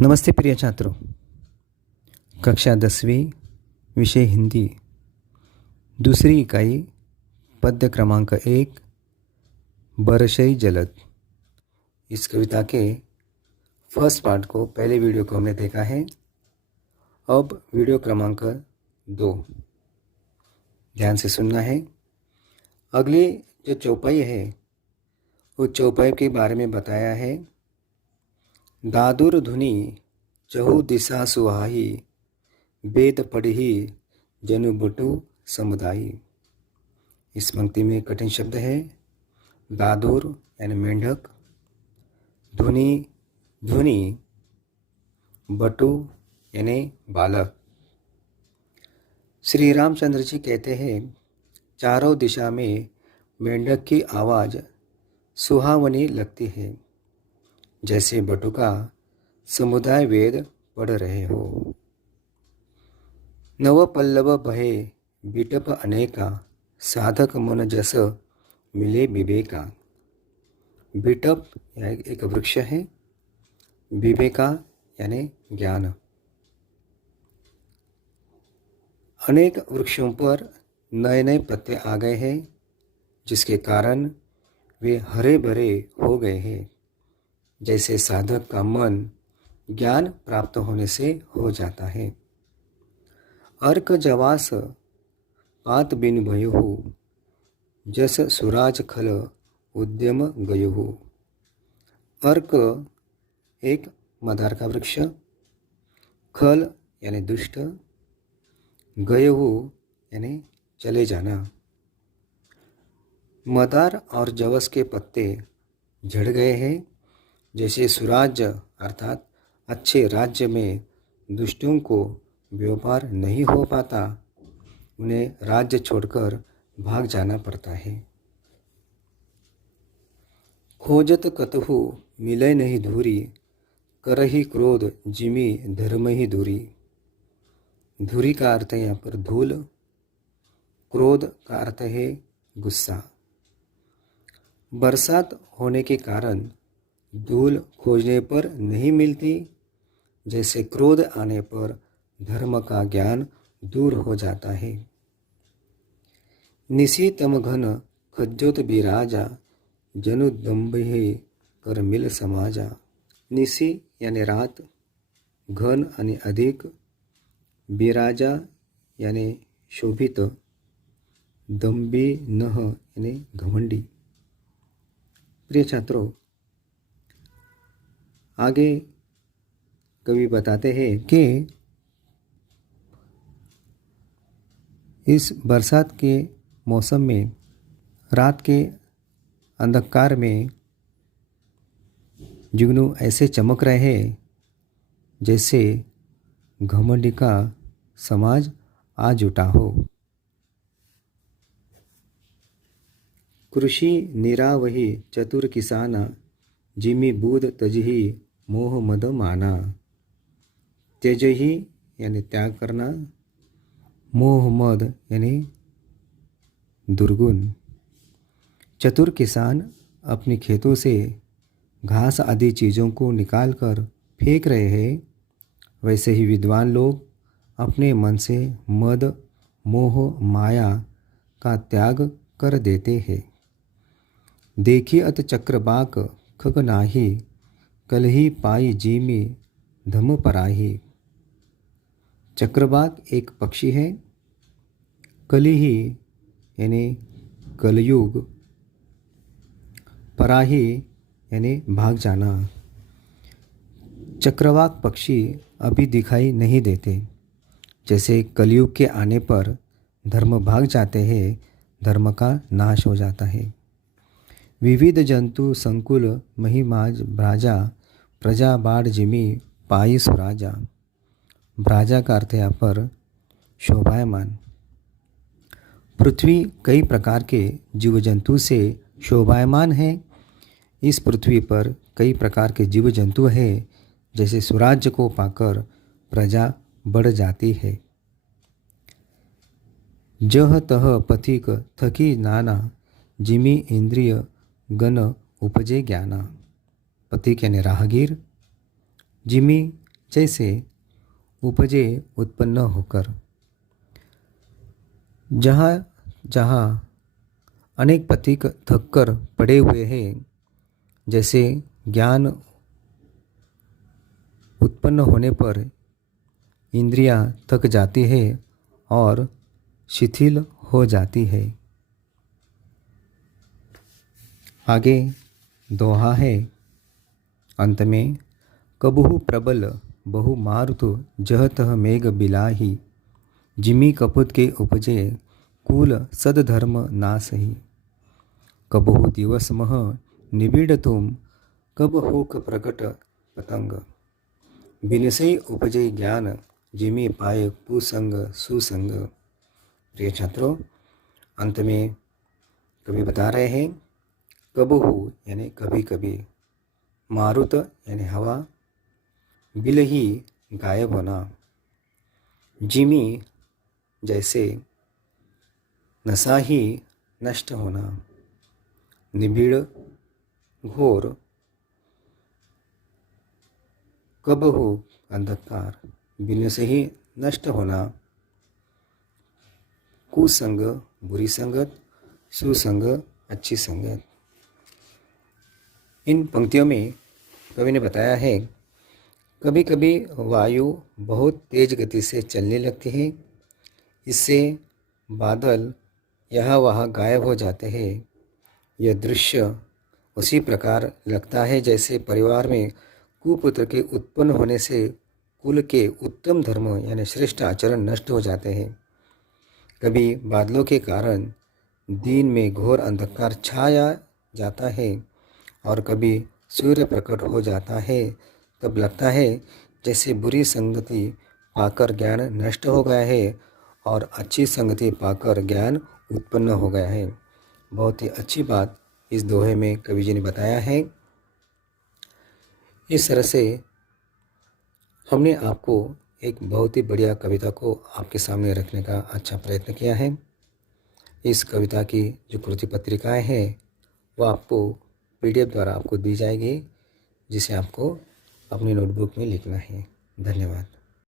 नमस्ते प्रिय छात्रों। कक्षा 10वीं विषय हिंदी दूसरी इकाई पद्य क्रमांक 1 बरसई जलद। इस कविता के फर्स्ट पार्ट को पहले वीडियो को हमने देखा है। अब वीडियो क्रमांक 2 ध्यान से सुनना है। अगली जो चौपाई है उस चौपाई के बारे में बताया है। दादुर धुनी चहु दिशा सुहाई वेद पढ़ी जनु बटु समुदायी। इस पंक्ति में कठिन शब्द है दादुर यानी मेंढक, धुनी धुनी, बटु यानी बालक। श्री रामचंद्र जी कहते हैं चारों दिशा में मेंढक की आवाज़ सुहावनी लगती है, जैसे बटुका समुदाय वेद पढ़ रहे हो। नव पल्लव बहे बिटप अनेका साधक मन जस मिले विवेका। बिटप एक वृक्ष है, विवेका यानी ज्ञान। अनेक वृक्षों पर नए नए पत्ते आ गए हैं, जिसके कारण वे हरे भरे हो गए हैं, जैसे साधक का मन ज्ञान प्राप्त होने से हो जाता है। अर्क जवास पात बिन भयो जस सुराज खल उद्यम गयो। अर्क एक मदार का वृक्ष, खल यानी दुष्ट, गयो यानी चले जाना। मदार और जवस के पत्ते झड़ गए हैं, जैसे सुराज्य अर्थात अच्छे राज्य में दुष्टों को व्यापार नहीं हो पाता, उन्हें राज्य छोड़कर भाग जाना पड़ता है। खोजत कतहु मिले नहीं धूरी करही क्रोध जिमी धर्म ही दूरी। धूरी का अर्थ है यहाँ पर धूल, क्रोध का अर्थ है गुस्सा। बरसात होने के कारण धूल खोजने पर नहीं मिलती, जैसे क्रोध आने पर धर्म का ज्ञान दूर हो जाता है। निशी तम घन खज्जोत बिराजा जनु दम्भे कर मिल समाजा। निशी यानी रात, घन यानी अधिक, बिराजा यानी शोभित, दम्भी नह यानी घमंडी। प्रिय छात्रों, आगे कवि बताते हैं कि इस बरसात के मौसम में रात के अंधकार में जुगनू ऐसे चमक रहे हैं जैसे घमंडी का समाज आ जुटा हो। कृषि निरावही चतुर किसाना जिमी बूद तजही मोह मद माना। त्यजही यानी त्याग करना, मोह मद यानी दुर्गुण। चतुर किसान अपने खेतों से घास आदि चीज़ों को निकालकर फेंक रहे हैं, वैसे ही विद्वान लोग अपने मन से मद मोह माया का त्याग कर देते हैं। देखी अत चक्रबाक खग नाही कलही पाई जीमी धम पराही। चक्रबाक एक पक्षी है, कलिही यानी कलयुग, पराही यानी भाग जाना। चक्रवाक पक्षी अभी दिखाई नहीं देते, जैसे कलयुग के आने पर धर्म भाग जाते हैं, धर्म का नाश हो जाता है। विविध जंतु संकुल महिमाज भ्राजा प्रजा बाढ़ जिमी पाई सुराजा। भ्राजा का अर्थ यहाँ पर शोभायमान। पृथ्वी कई प्रकार के जीव जंतु से शोभायमान है। इस पृथ्वी पर कई प्रकार के जीव जंतु हैं, जैसे स्वराज्य को पाकर प्रजा बढ़ जाती है। जह तह पथिक थकी नाना जिमी इंद्रिय गण उपजे ज्ञाना। पथिक यानी राहगीर, जिमी जैसे उपजे उत्पन्न होकर। जहाँ जहाँ अनेक प्रतीक थककर पड़े हुए हैं, जैसे ज्ञान उत्पन्न होने पर इंद्रियां थक जाती है और शिथिल हो जाती है। आगे दोहा है, अंत में कबहु प्रबल बहु मारुत जहतः मेघ बिलाही, जिमी कपुत के उपजे कुल सदधर्म नासही। कबहु दिवस मह निबिड़ तुम, कब होक प्रकट पतंग, बिनसई उपजे ज्ञान, जिमी पाए कुसंग सुसंग। प्रिय छात्रों, अंत में कवि बता रहे हैं, कबहु यानी कभी कभी, मारुत यानी हवा, बिलही गायब होना, जिमी जैसे, नशा ही नष्ट होना, निबिड़ घोर, कबहु अंधकार, बिन से ही नष्ट होना, कुसंग बुरी संगत, सुसंग अच्छी संगत। इन पंक्तियों में कवि ने बताया है, कभी कभी वायु बहुत तेज गति से चलने लगती है, इससे बादल यहाँ वहाँ गायब हो जाते हैं। यह दृश्य उसी प्रकार लगता है जैसे परिवार में कुपुत्र के उत्पन्न होने से कुल के उत्तम धर्म यानी श्रेष्ठ आचरण नष्ट हो जाते हैं। कभी बादलों के कारण दिन में घोर अंधकार छाया जाता है और कभी सूर्य प्रकट हो जाता है, तब लगता है जैसे बुरी संगति पाकर ज्ञान नष्ट हो गया है और अच्छी संगति पाकर ज्ञान उत्पन्न हो गया है। बहुत ही अच्छी बात इस दोहे में कवि जी ने बताया है। इस तरह से हमने आपको एक बहुत ही बढ़िया कविता को आपके सामने रखने का अच्छा प्रयत्न किया है। इस कविता की जो कृति पत्रिकाएँ हैं वह आपको PDF द्वारा आपको दी जाएगी, जिसे आपको अपनी नोटबुक में लिखना है। धन्यवाद।